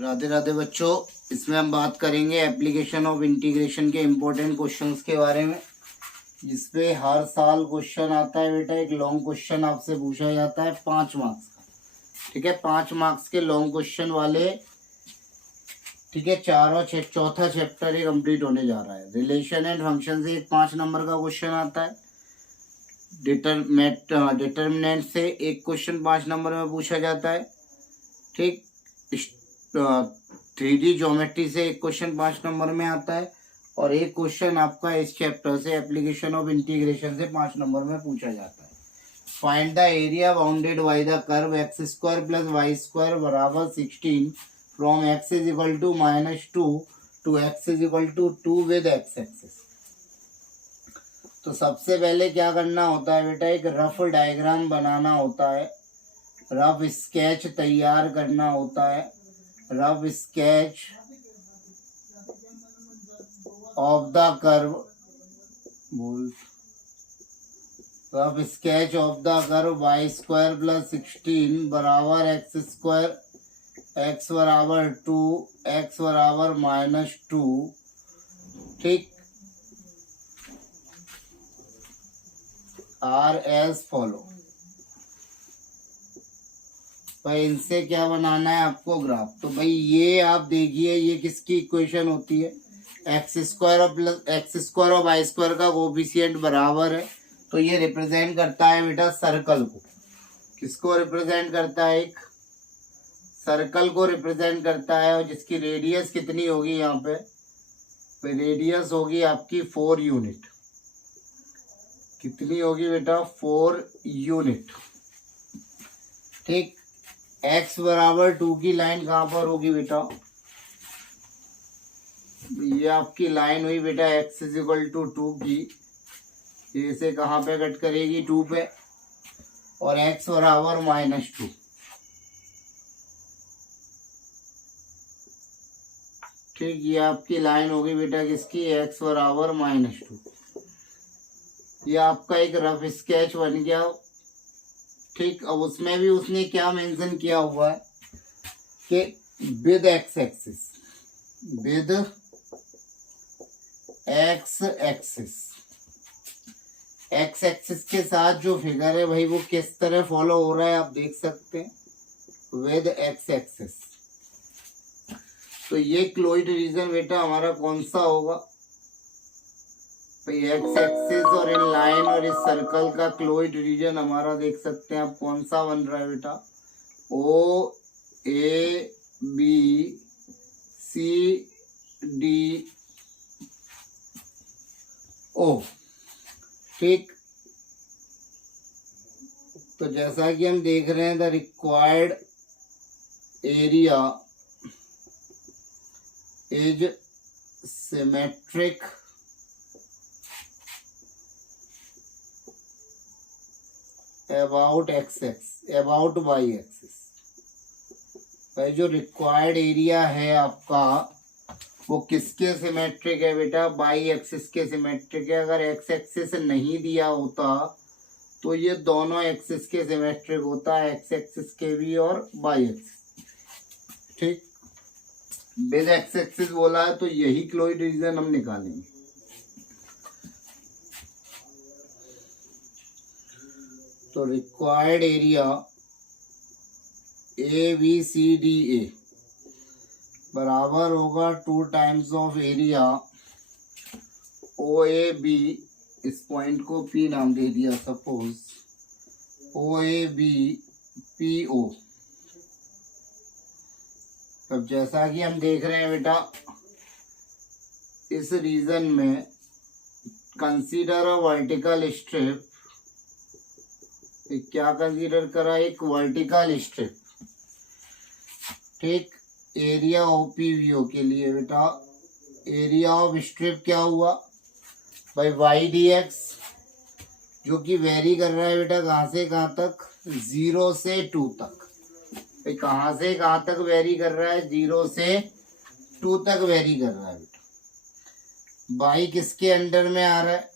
राधे राधे बच्चों, इसमें हम बात करेंगे एप्लीकेशन ऑफ इंटीग्रेशन के इम्पोर्टेंट क्वेश्चंस के बारे में, जिसपे हर साल क्वेश्चन आता है बेटा। एक लॉन्ग क्वेश्चन आपसे पूछा जाता है 5 मार्क्स का, ठीक है। 5 मार्क्स के लॉन्ग क्वेश्चन वाले, ठीक है। चौथा चैप्टर ही कंप्लीट होने जा रहा है। रिलेशन एंड फंक्शन से एक 5 नंबर का क्वेश्चन आता है। डिटर्मिनेंट से एक क्वेश्चन 5 नंबर में पूछा जाता है, ठीक। 3D ज्योमेट्री से एक क्वेश्चन 5 नंबर में आता है, और एक क्वेश्चन आपका इस चैप्टर से एप्लीकेशन ऑफ इंटीग्रेशन से 5 नंबर में पूछा जाता है। Find the area bounded by the curve x square plus y square बराबर 16 from x is equal to -2 to x is equal to 2 with x axis. तो सबसे पहले क्या करना होता है बेटा, एक रफ डायग्राम बनाना होता है, रफ स्केच तैयार करना होता है। Rough sketch of the curve, rough sketch of the curve y square plus 16 बराबर एक्स स्क्वायर, एक्स बराबर 2, एक्स बराबर -2, ठीक। Are as follow. भाई इनसे क्या बनाना है आपको, ग्राफ। तो भाई ये आप देखिए, ये किसकी इक्वेशन होती है, एक्स स्क्वायर और वाई स्क्वायर का कोफिशिएंट बराबर है, तो ये रिप्रेजेंट करता है बेटा सर्कल को। किसको रिप्रेजेंट करता है, एक सर्कल को रिप्रेजेंट करता है, और जिसकी रेडियस कितनी होगी यहाँ पे, रेडियस होगी आपकी 4 यूनिट। कितनी होगी बेटा, 4 यूनिट, ठीक। x बराबर 2 की लाइन कहाँ पर होगी बेटा, ये आपकी लाइन हुई बेटा x इज इक्वल टू 2 की, इसे कहाँ पे कट करेगी, 2 पे, और x बराबर -2, ठीक। ये आपकी लाइन होगी बेटा किसकी, x बराबर -2। ये आपका एक रफ स्केच बन गया, ठीक। अब उसमें भी उसने क्या मेंशन किया हुआ है कि with x axis, with x axis, x axis के साथ जो फिगर है भाई वो किस तरह फॉलो हो रहा है आप देख सकते हैं, विद एक्स एक्सिस। तो ये क्लोइड रीजन बेटा हमारा कौन सा होगा, एक्स एक्सिस और इन लाइन और इस सर्कल का क्लोइड रीजन हमारा देख सकते हैं आप कौन सा बन रहा है बेटा, ओ A B C D O, ठीक। तो जैसा कि हम देख रहे हैं, the required area is symmetric about about y axis. भाई जो रिक्वायर्ड एरिया है आपका वो किसके सिमेट्रिक है बेटा, वाई एक्सिस के सिमेट्रिक है। अगर एक्स एक्सिस नहीं दिया होता तो ये दोनों एक्सिस के सिमेट्रिक होता है, एक्स एक्सिस के भी और वाई एक्सिस, ठीक। विद एक्स एक्सिस बोला है तो यही क्लोइड रीजन हम निकालेंगे। तो required area A B C D A बराबर होगा 2 times of area O A B, इस पॉइंट को पी नाम दे दिया suppose, O A B P O. अब जैसा कि हम देख रहे हैं बेटा, इस रीजन में कंसीडर अ वर्टिकल स्ट्रिप, क्या कंसीडर करा, एक वर्टिकल स्ट्रिप, ठीक। एरिया ओपीवीओ के लिए बेटा, एरिया ऑफ स्ट्रिप क्या हुआ भाई, वाई डी एक्स, जो कि वेरी कर रहा है बेटा कहाँ से कहाँ तक, 0 से 2 तक। भाई कहाँ से कहाँ तक वेरी कर रहा है, 0 से 2 तक वेरी कर रहा है बेटा। वाई किसके अंडर में आ रहा है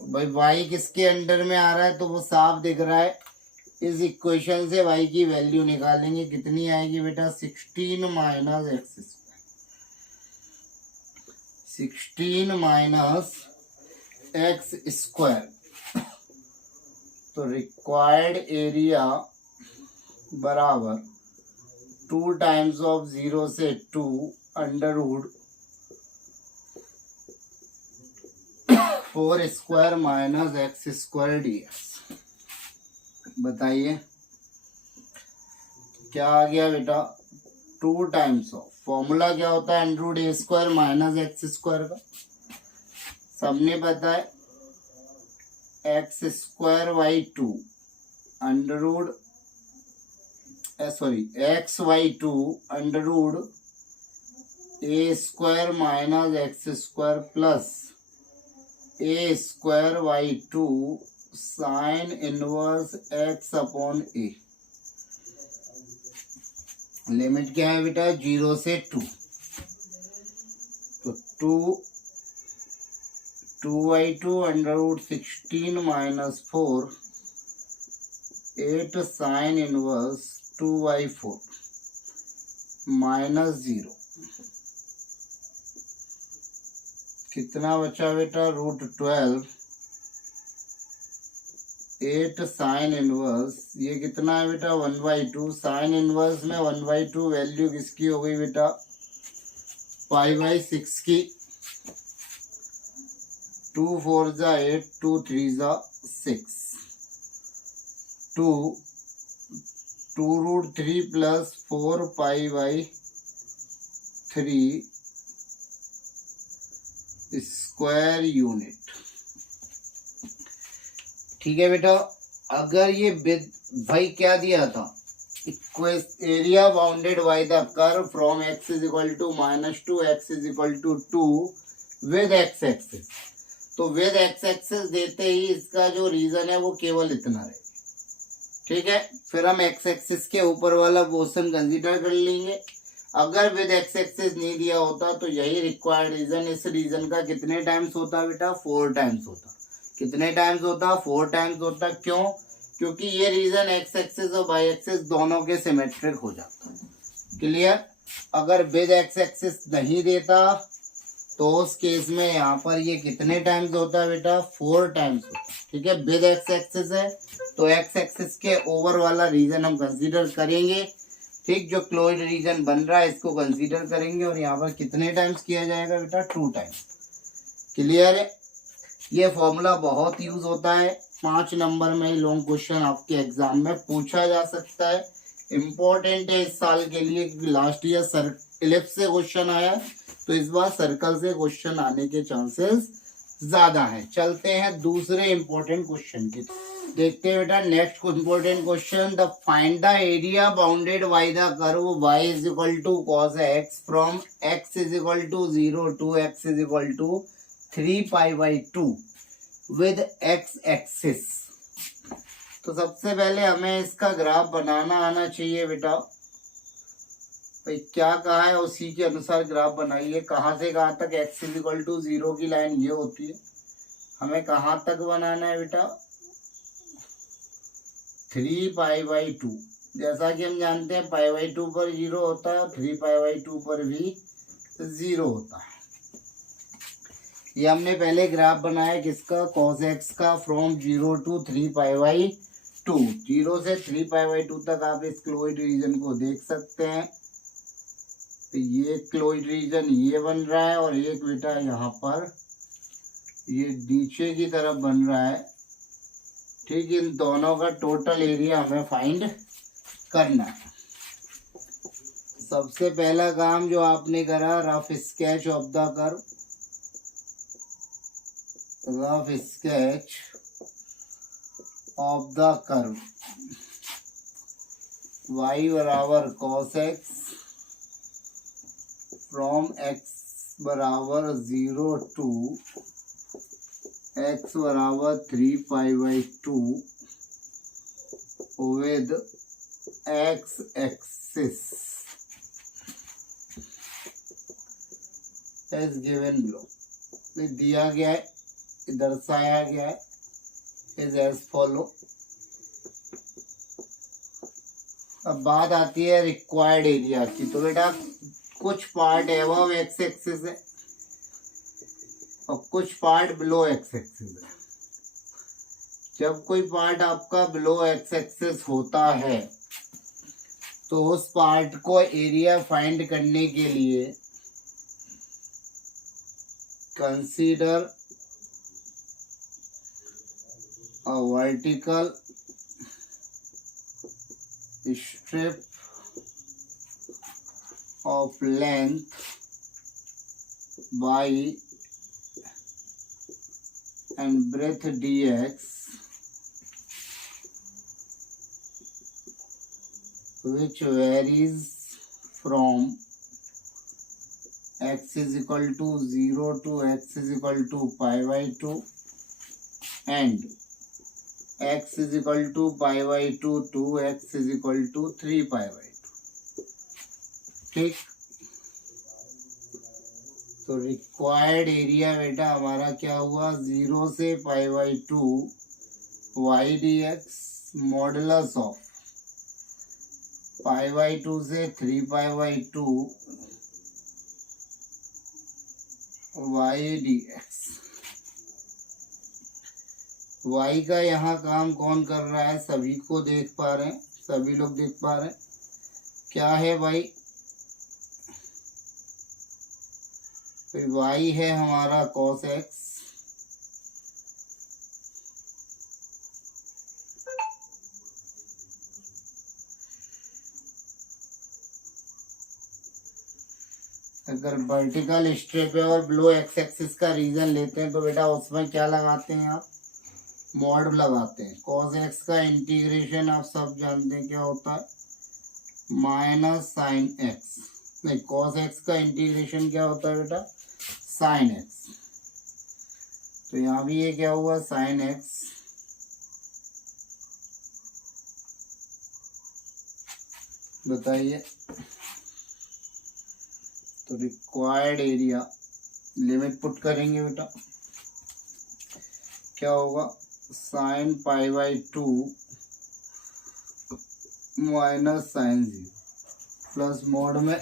भाई, वाई किसके अंडर में आ रहा है, तो वो साफ दिख रहा है इस इक्वेशन से y की वैल्यू निकालेंगे, कितनी आएगी बेटा 16 माइनस एक्स स्क्वायर। तो रिक्वायर्ड एरिया बराबर 2 टाइम्स ऑफ 0 से 2 under root 4 square minus x square dx। बताइए क्या आ गया बेटा 2 टाइम्स ऑफ, फॉर्मूला क्या होता है under root a square minus x square का, सबने पता है x square y 2 under root x y 2 under root a square minus x square plus a square y 2 sine inverse x upon a. Limit क्या है बेटा 0 से 2, तो 2/2 under root 16 minus 4 8 sine inverse 2/4 minus 0, कितना बचा बेटा √12 8 साइन इनवर्स, ये कितना है बेटा 1/2, साइन इनवर्स में 1/2 वैल्यू किसकी हो गई बेटा π/6 की, 2 4 जा 8 2 3 जा 6, 2√3 प्लस 4 π/3 स्क्वायर यूनिट। ठीक है बेटा, अगर ये भाई क्या दिया था area bounded by the curve from x is equal to -2 x is equal to 2 with x axis, तो विद x एक्सिस देते ही इसका जो रीजन है वो केवल इतना रहेगा। ठीक है, फिर हम x एक्सिस के ऊपर वाला पोर्शन कंसीडर कर लेंगे। अगर विद x एक्सिस नहीं दिया होता तो यही रिक्वायर्ड रीजन, इस रीजन का कितने टाइम्स होता बेटा 4 टाइम्स होता। कितने टाइम्स होता 4 टाइम्स होता। क्यों? क्योंकि ये रीजन x एक्सिस और y एक्सिस दोनों के सिमेट्रिक हो जाता है। क्लियर? अगर विद x एक्सिस नहीं देता तो उस केस में यहाँ पर ये कितने टाइम्स होता बेटा 4 टाइम्स होता। ठीक है, विद x एक्सिस है तो x एक्सिस के ओवर वाला रीजन हम कंसीडर करेंगे। ठीक, जो क्लोइड रीजन बन रहा है इसको कंसीडर करेंगे और यहाँ पर कितने टाइम्स किया जाएगा बेटा 2 टाइम्स। क्लियर है? ये फॉर्मूला बहुत यूज होता है, 5 नंबर में लॉन्ग क्वेश्चन आपके एग्जाम में पूछा जा सकता है। इम्पोर्टेंट है इस साल के लिए, लास्ट ईयर इलिप्स से क्वेश्चन आया तो इस बार सर्कल से क्वेश्चन आने के चांसेस ज्यादा हैं। चलते हैं दूसरे इम्पोर्टेंट क्वेश्चन की, देखते हैं बेटा next important question. The find the area bounded by the curve y is equal to cos x from x is equal to 0 to x is equal to 3π/2 with x axis. तो सबसे पहले हमें इसका graph बनाना आना चाहिए बेटा। भाई क्या कहा है उसी के अनुसार ग्राफ बनाइए। कहाँ से कहाँ तक x इज इक्वल टू 0 की लाइन ये होती है, हमें कहाँ तक बनाना है बेटा 3π/2। जैसा कि हम जानते हैं π/2 पर 0 होता है, 3π/2 पर भी 0 होता है। ये हमने पहले ग्राफ बनाया किसका cos x का फ्रॉम 0 टू 3π/2। 0 से 3π/2 तक आप इस क्लोइड रीजन को देख सकते हैं। तो ये क्लोइड रीजन ये बन रहा है और एक बेटा यहाँ पर ये नीचे की तरफ बन रहा है। ठीक, इन दोनों का टोटल एरिया हमें फाइंड करना है। सबसे पहला काम जो आपने करा rough sketch of the curve, rough sketch of the curve y बराबर cos x फ्रॉम x बराबर 0 टू x बराबर 3π/2 with x axis as given below. दिया गया है, दर्शाया गया है इज एज फॉलो। अब बात आती है रिक्वायर्ड एरिया की। तो बेटा कुछ पार्ट एबव एक्स एक्सिस है और कुछ पार्ट बिलो एक्स एक्सिस है। जब कोई पार्ट आपका बिलो एक्स एक्सिस होता है तो उस पार्ट को एरिया फाइंड करने के लिए consider a vertical strip of length by and breadth dx which varies from x is equal to 0 to x is equal to pi by 2 and x is equal to pi by 2 to x is equal to 3 pi by 2। ठीक, तो required area बेटा हमारा क्या हुआ, 0 से pi by 2 y d x modulus of pi by 2 से 3 pi by 2 y d x. Y का यहाँ काम कौन कर रहा है, सभी को देख पा रहे हैं, सभी लोग देख पा रहे हैं क्या है वाई। y है हमारा cos x अगर वर्टिकल स्ट्रिप है और बिलो एक्स एक्सिस का रीजन लेते हैं तो बेटा उसमें क्या लगाते हैं आप, मॉड लगाते हैं। cos x का इंटीग्रेशन आप सब जानते हैं क्या होता है, माइनस साइन एक्स। नहीं, cos x का इंटीग्रेशन क्या होता है बेटा, साइन एक्स। तो यहाँ भी ये क्या हुआ, साइन एक्स बताइए। तो रिक्वायर्ड एरिया लिमिट पुट करेंगे बेटा, क्या होगा, sine pi by 2 minus sine 0 plus mod में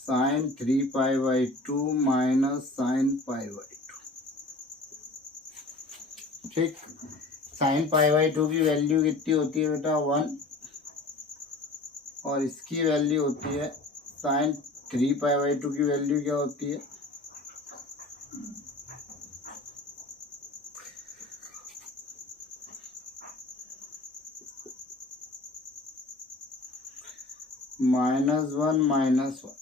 sine 3 pi by 2 minus sine pi by 2। ठीक, साइन पाई बाई 2 की वैल्यू कितनी होती है बेटा, 1, और इसकी वैल्यू होती है साइन 3 पाई बाई 2 की वैल्यू क्या होती है, -1 -1।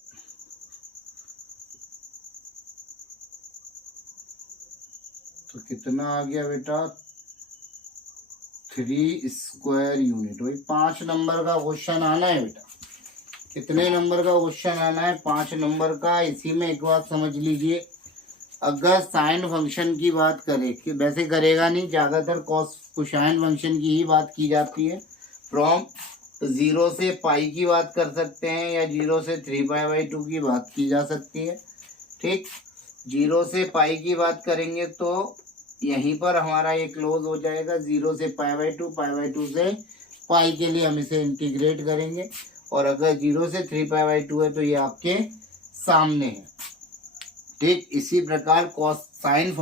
तो कितना आ गया बेटा, 3 स्क्वायर यूनिट। वही 5 नंबर का क्वेश्चन आना है बेटा। कितने नंबर का क्वेश्चन आना है, 5 नंबर का। इसी में एक बात समझ लीजिए, अगर साइन फंक्शन की बात करें, कि वैसे करेगा नहीं, ज़्यादातर कोसाइन फंक्शन की ही बात की जाती है। फ्रॉम 0 से पाई की बात कर सकते हैं या 0 से 3 पाई बाई 2 की बात की जा सकती है। ठीक, 0 से पाई की बात करेंगे तो यहीं पर हमारा ये क्लोज हो जाएगा। 0 से पाई बाई 2, पाई बाई 2 से पाई के लिए हम इसे इंटीग्रेट करेंगे। और अगर 0 से 3 पाई बाई 2 है तो ये आपके सामने है। ठीक, इसी प्रकार साइन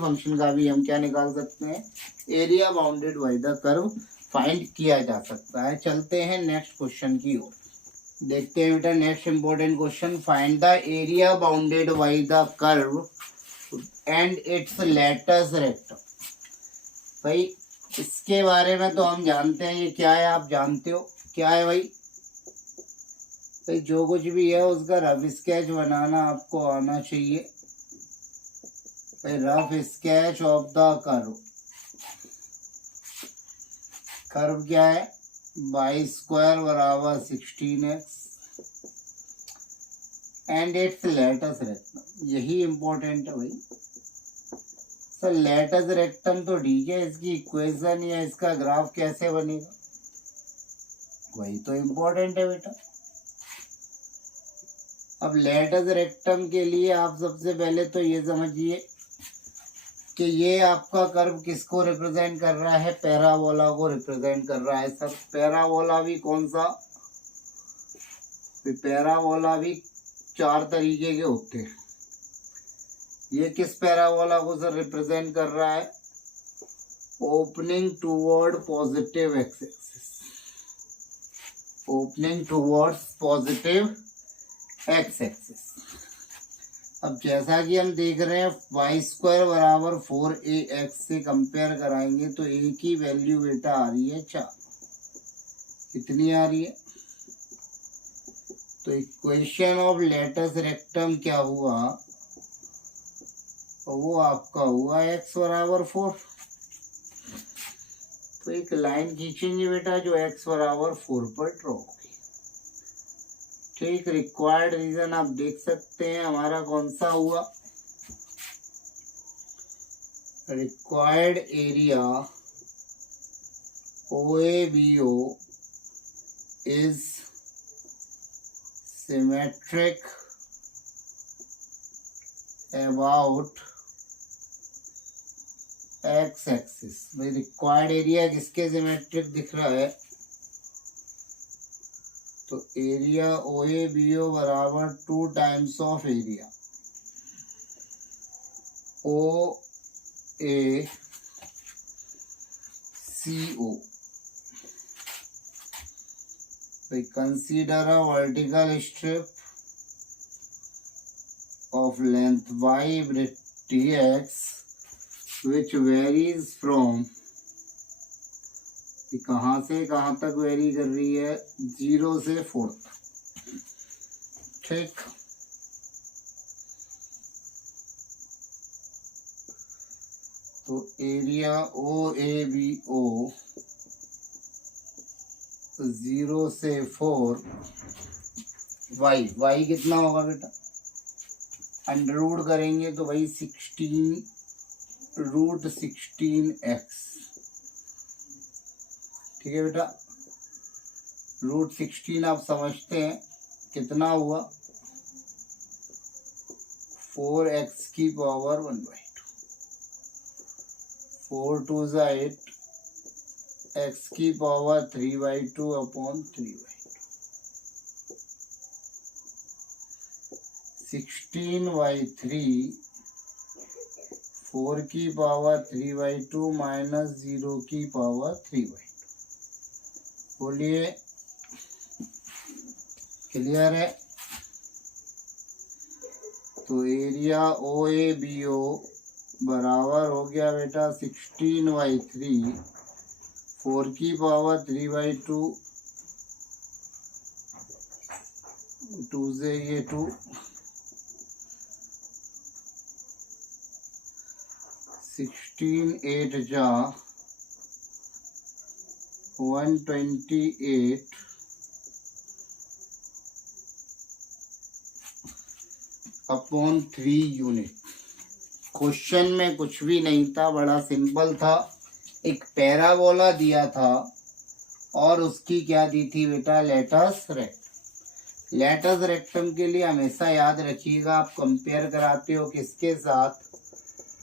फंक्शन का भी हम क्या निकाल सकते हैं, area bounded by the curve find किया जा सकता है। चलते हैं नेक्स्ट क्वेश्चन की ओर, देखते हैं बेटा next important question. Find the area bounded by the curve and its latus rectum. भाई इसके बारे में तो हम जानते हैं, ये क्या है आप जानते हो क्या है भाई। भाई जो कुछ भी है उसका रफ स्केच बनाना आपको आना चाहिए। भाई rough sketch of the curve, curve क्या है, बाई स्क्वायर बराबर 16x and its latus rectum. यही इम्पोर्टेंट है भाई। सर लेटस रेक्टम तो ठीक है, इसकी इक्वेशन या इसका ग्राफ कैसे बनेगा, वही तो इम्पोर्टेंट है बेटा। अब लेटस रेक्टम के लिए आप सबसे पहले तो ये समझिए, कि ये आपका कर्व किसको रिप्रेजेंट कर रहा है, पैराबोला को रिप्रेजेंट कर रहा है। सर पैराबोला भी कौन सा, पैराबोला भी 4 तरीके के होते हैं। ये किस पैराबोला को सर रिप्रेजेंट कर रहा है, opening toward positive x axis, opening towards positive x axis. अब जैसा कि हम देख रहे हैं वाई स्क्वायर बराबर 4ax से कंपेयर कराएंगे तो a की वैल्यू बेटा आ रही है 4, कितनी आ रही है, तो इक्वेशन ऑफ लेटस रेक्टम क्या हुआ, तो वो आपका हुआ x बराबर 4। तो एक लाइन खींचेंगे बेटा जो x बराबर 4 पर ड्रॉ होगी। ठीक, रिक्वायर्ड रीजन आप देख सकते हैं हमारा कौन सा हुआ, required area OABO is symmetric about x axis. भाई रिक्वायर्ड एरिया किसके सिमेट्रिक दिख रहा है, तो एरिया OABO बराबर 2 times of area OACO। Consider a vertical strip of length y with tx which varies from, कहाँ से कहाँ तक वेरी कर रही है, 0 से 4 तक। ठीक, तो एरिया OABO 0 से 4, y कितना होगा बेटा, अंडर रूट करेंगे तो भाई 16√16x। ठीक है बेटा, √16 आप समझते हैं कितना हुआ, 4x की पावर 1/2, 4 2 8, x की पावर 3/2 अपॉन 3/2। 16/3, 4 की पावर 3/2 माइनस 0 की पावर 3/2। बोलिए क्लियर है। तो एरिया OABO बराबर हो गया बेटा 16/3, 4 की पावर 3/2, 2 से ये 2, 16 8 जा 128 अपॉन 3 यूनिट। क्वेश्चन में कुछ भी नहीं था, बड़ा सिंपल था। एक पैराबोला दिया था और उसकी क्या दी थी बेटा, लेटस रेक्टम। लेटस रेक्टम के लिए हमेशा याद रखिएगा, आप कंपेयर कराते हो किसके साथ,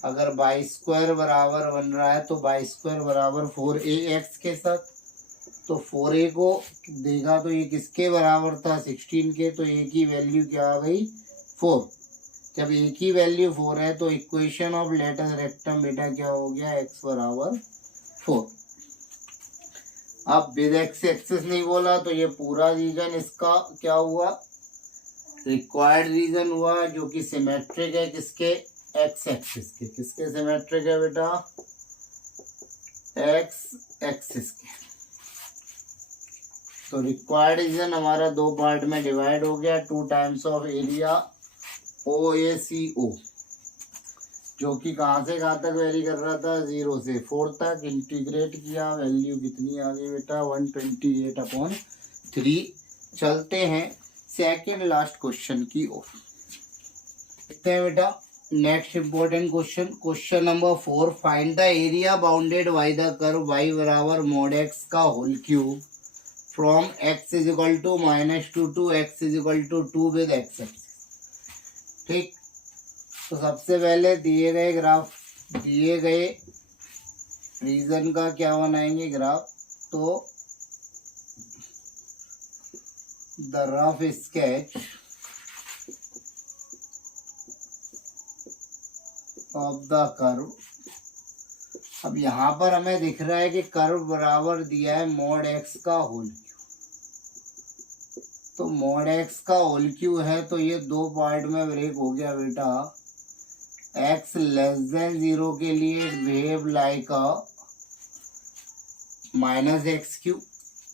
अगर बाई स्क्वायर बराबर बन रहा है तो बाई स्क्वायर बराबर 4ax के साथ। तो 4a को देगा तो ये किसके बराबर था, 16 के, तो a की वैल्यू क्या आ गई, 4। जब a की वैल्यू 4 है तो इक्वेशन ऑफ लेटस रेक्टम बेटा क्या हो गया, x बराबर 4। अब विद एक्स एक्सिस नहीं बोला तो ये पूरा रीजन इसका क्या हुआ, रिक्वायर्ड रीजन हुआ, जो कि सिमेट्रिक है किसके, एक्स एक्सिस के। किसके सिमेट्रिक है बेटा, एक्स एक्सिस के। तो रिक्वायर्ड रीजन हमारा 2 पार्ट में डिवाइड हो गया, 2 टाइम्स ऑफ एरिया OACO, जो कि कहाँ से कहाँ तक वेरी कर रहा था, 0 से 4 तक। इंटीग्रेट किया, वैल्यू कितनी आ गई बेटा, 128 अपॉन 3। चलते हैं सेकेंड लास्ट क्वेश्चन की ओर, देखते हैं बेटा। Next important question, question number 4, find the area bounded by the curve y बराबर mod x का whole cube from x is equal to -2 to x is equal to 2 with x axis. ठीक, तो सबसे पहले दिए गए ग्राफ दिए गए रीजन का क्या बनाएंगे ग्राफ, तो the rough sketch of the curve. अब यहाँ पर हमें दिख रहा है कि कर्व बराबर दिया है मॉड एक्स का होल क्यू। तो मॉड एक्स का होल क्यू है तो ये दो पार्ट में ब्रेक हो गया बेटा। एक्स लेस देन 0 के लिए behave like a minus x cube.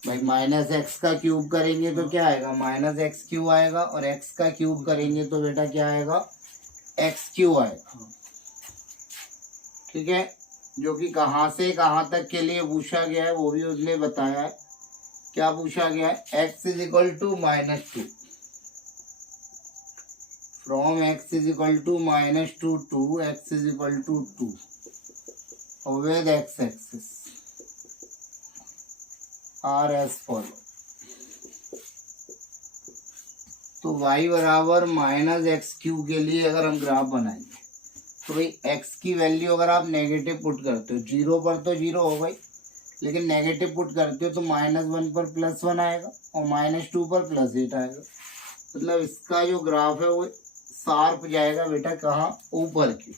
भाई माइनस एक्स का क्यूब करेंगे तो क्या आएगा, माइनस एक्स क्यू आएगा, और एक्स का क्यूब करेंगे तो बेटा क्या आएगा, एक्स क्यू आएगा। ठीक है, जो कि कहाँ से कहाँ तक के लिए पूछा गया है वो भी उसने बताया है। क्या पूछा गया है, x is equal to -2 from x is equal to -2 to x is equal to 2 with x axis are as follow. तो y बराबर -x³ के लिए अगर हम ग्राफ बनाएंगे तो भाई x की वैल्यू अगर आप नेगेटिव पुट करते हो, 0 पर तो 0 हो भाई, लेकिन नेगेटिव पुट करते हो तो -1 पर +1 आएगा और -2 पर +8 आएगा। मतलब इसका जो ग्राफ है वो शार्प जाएगा बेटा कहाँ, ऊपर की।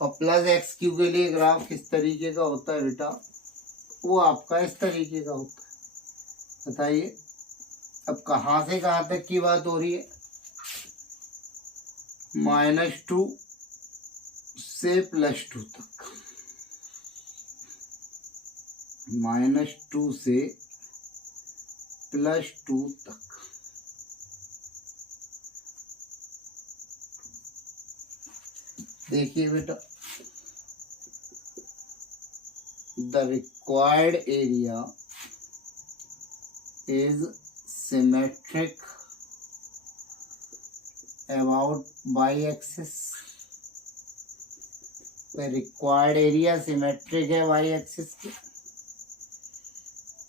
और +x³ के लिए ग्राफ किस तरीके का होता है बेटा, वो आपका इस तरीके का होता है। बताइए अब कहाँ से कहाँ तक की बात हो रही है, -2 से +2 तक, -2 से +2 तक। देखिए बेटा, the required area is symmetric about by axis. Required area symmetric है वाई एक्सिस के,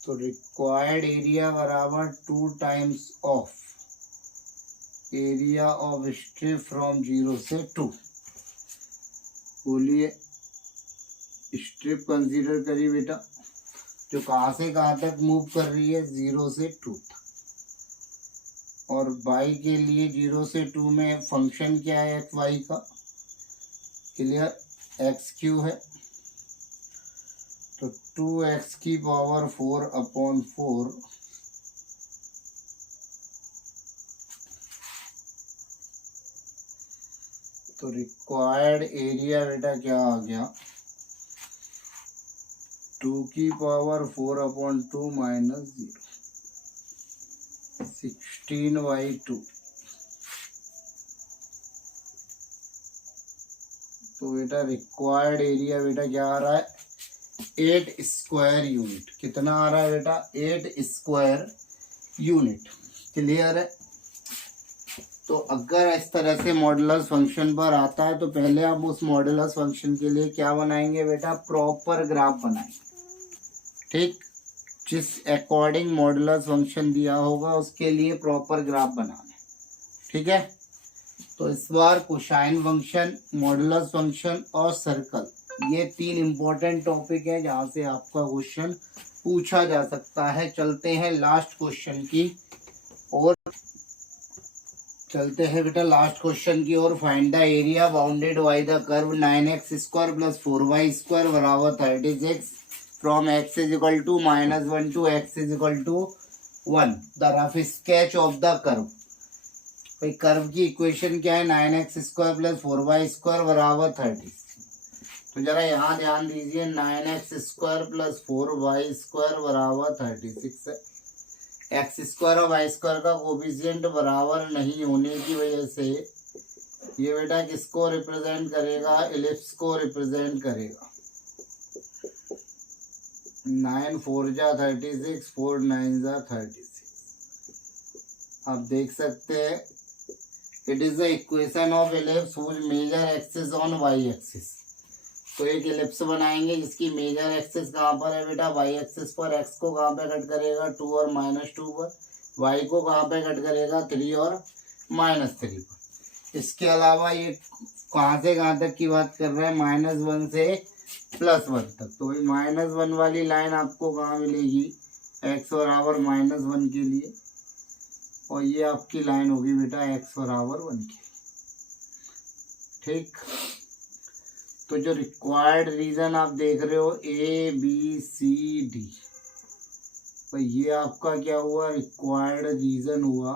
तो रिक्वायर्ड एरिया बराबर 2 times of area of strip from 0 से 2। बोलिए, स्ट्रिप कंसीडर करिए बेटा, जो कहाँ से कहाँ तक मूव कर रही है, 0 से 2 तक। और y के लिए 0 से 2 में फंक्शन क्या है एक्स वाई का, क्लियर, x³ है, तो 2x⁴/4 तो रिक्वायर्ड एरिया बेटा क्या आ गया, 2⁴/2 -0 16/2। तो बेटा रिक्वायर्ड एरिया बेटा क्या आ रहा है, 8 स्क्वायर यूनिट। कितना आ रहा है बेटा, 8 स्क्वायर यूनिट। क्लियर है। तो अगर इस तरह से मॉडुलस फंक्शन पर आता है तो पहले आप उस मॉडुलस फंक्शन के लिए क्या बनाएंगे बेटा, प्रॉपर ग्राफ बनाएंगे। ठीक, जिस अकॉर्डिंग मॉडुलस फंक्शन दिया होगा उसके लिए प्रॉपर ग्राफ बनाना है। ठीक है, तो इस बार कोसाइन फंक्शन, मॉडुलस फंक्शन और सर्कल, ये 3 इंपॉर्टेंट टॉपिक है जहाँ से आपका क्वेश्चन पूछा जा सकता है। चलते हैं लास्ट क्वेश्चन की और चलते हैं बेटा लास्ट क्वेश्चन की ओर। Find the area bounded by the curve 9x² + 4y² बराबर 36 from x is equal to -1 to x is equal to 1। The rough sketch of the curve. भाई कर्व की इक्वेशन क्या है, 9x² + 4y² बराबर 36। तो जरा यहाँ ध्यान दीजिए, 9x² + 4y² बराबर 36 है। x² और y² का कोफिशिएंट बराबर नहीं होने की वजह से ये बेटा किसको रिप्रेजेंट करेगा, एलिप्स को रिप्रेजेंट करेगा। 9 4 जा 36, 4 9 जा 36। आप देख सकते हैं, it is the equation of ellipse whose major axis on y axis. तो एक एलिप्स बनाएंगे जिसकी मेजर एक्सिस कहाँ पर है बेटा, वाई एक्सिस पर। एक्स को कहाँ पे कट करेगा, 2 और -2 पर। वाई को कहाँ पे कट करेगा, 3 और -3 पर। इसके अलावा ये कहाँ से कहाँ तक की बात कर रहा है, -1 से +1 तक। तो -1 वाली लाइन आपको कहाँ मिलेगी, x बराबर -1 के लिए, और ये आपकी लाइन होगी बेटा x बराबर 1 की। ठीक, तो जो रिक्वायर्ड रीजन आप देख रहे हो ABCD, तो ये आपका क्या हुआ, रिक्वायर्ड रीजन हुआ।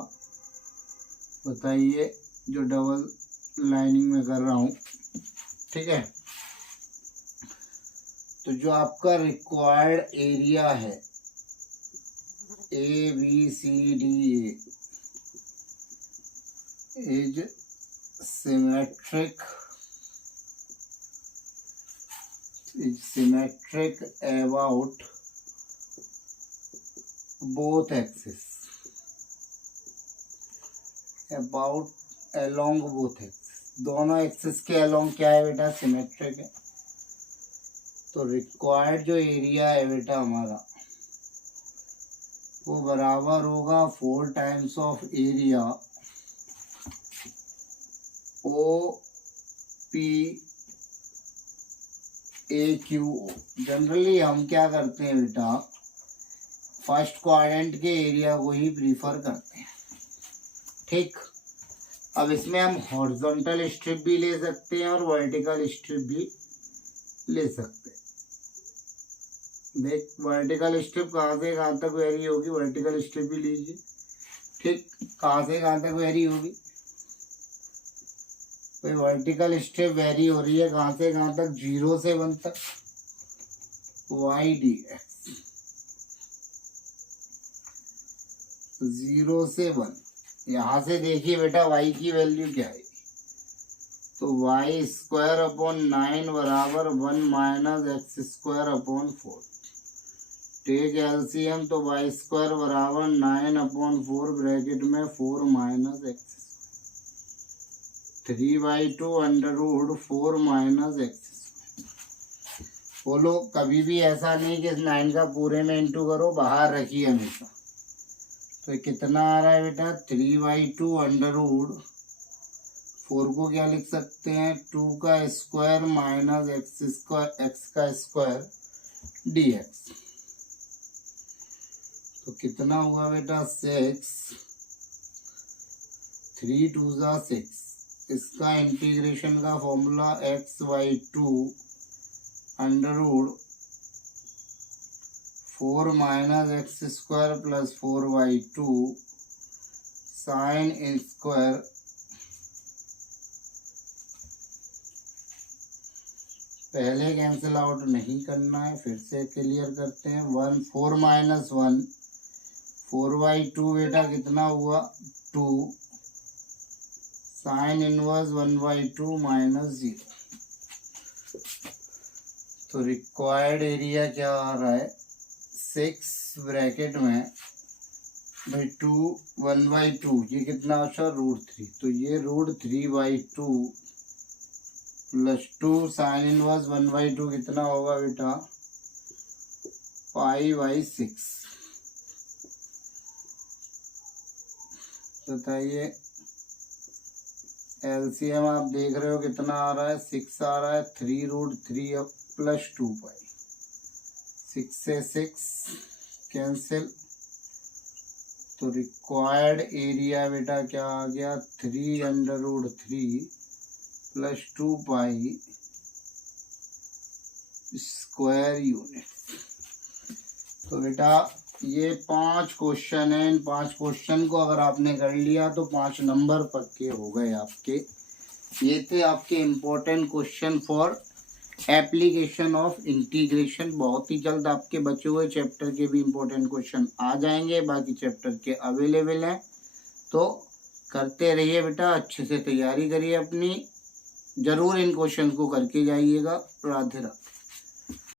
बताइए, जो डबल लाइनिंग में कर रहा हूँ, ठीक है। तो जो आपका रिक्वायर्ड एरिया है ABCD is symmetric about both axis, along both axis, दोनों एक्सिस के अलोंग क्या है बेटा, सिमेट्रिक है। तो रिक्वायर्ड जो एरिया है बेटा हमारा, वो बराबर होगा 4 times of area OPAQO। Generally हम क्या करते हैं बेटा, फर्स्ट क्वाड्रेंट के एरिया को ही प्रीफर करते हैं। ठीक, अब इसमें हम हॉरिजॉन्टल स्ट्रिप भी ले सकते हैं और वर्टिकल स्ट्रिप भी ले सकते हैं। देख, वर्टिकल स्ट्रिप कहाँ से कहाँ तक वेरी होगी, वर्टिकल स्ट्रिप भी लीजिए। ठीक, कहाँ से कहाँ तक वेरी होगी, तो वर्टिकल स्ट्रिप वेरी हो रही है कहाँ से कहाँ तक, 0 से 1 तक, YDX 0 से 1। यहाँ से देखिए बेटा y की वैल्यू क्या है, तो y² बराबर 1 - x²/4। टेक एलसीएम, तो y² बराबर 9/4 ब्रैकेट में 4 - x, 3/2 √ 4 - x। बोलो, कभी भी ऐसा नहीं कि 9 का पूरे में इंटू करो, बाहर रखिए हमेशा। तो कितना आ रहा है बेटा, 3/2 √ 4 को क्या लिख सकते हैं, 2 का स्क्वायर - x का स्क्वायर dx। तो कितना हुआ बेटा, 6, 3 × 2 = 6। इसका इंटीग्रेशन का फॉर्मूला x/2 √ 4 - x² + 4/2 sin²। पहले कैंसिल आउट नहीं करना है, फिर से क्लियर करते हैं। 4 - 1 4/2 बेटा कितना हुआ, 2 sin 1 1/2 -0। तो रिक्वायर्ड एरिया क्या आ रहा है, 6 ब्रैकेट में भाई 2 1/2, ये कितना अच्छा √3। तो ये √3/2 + 2 sin 1 1/2 कितना होगा बेटा, π/6। बताइए, एलसीएम आप देख रहे हो कितना आ रहा है, 6 आ रहा है, 3√3 + 2π, 6 से 6 कैंसिल। तो रिक्वायर्ड एरिया बेटा क्या आ गया, 3√3 + 2π स्क्वायर यूनिट। तो बेटा ये 5 क्वेश्चन हैं। इन 5 क्वेश्चन को अगर आपने कर लिया तो 5 नंबर पक्के हो गए आपके। ये थे आपके important question for application of integration. बहुत ही जल्द आपके बचे हुए चैप्टर के भी इम्पोर्टेंट क्वेश्चन आ जाएंगे, बाकी चैप्टर के अवेलेबल हैं। तो करते रहिए बेटा, अच्छे से तैयारी करिए अपनी, ज़रूर इन क्वेश्चन को करके जाइएगा। राधे राधे।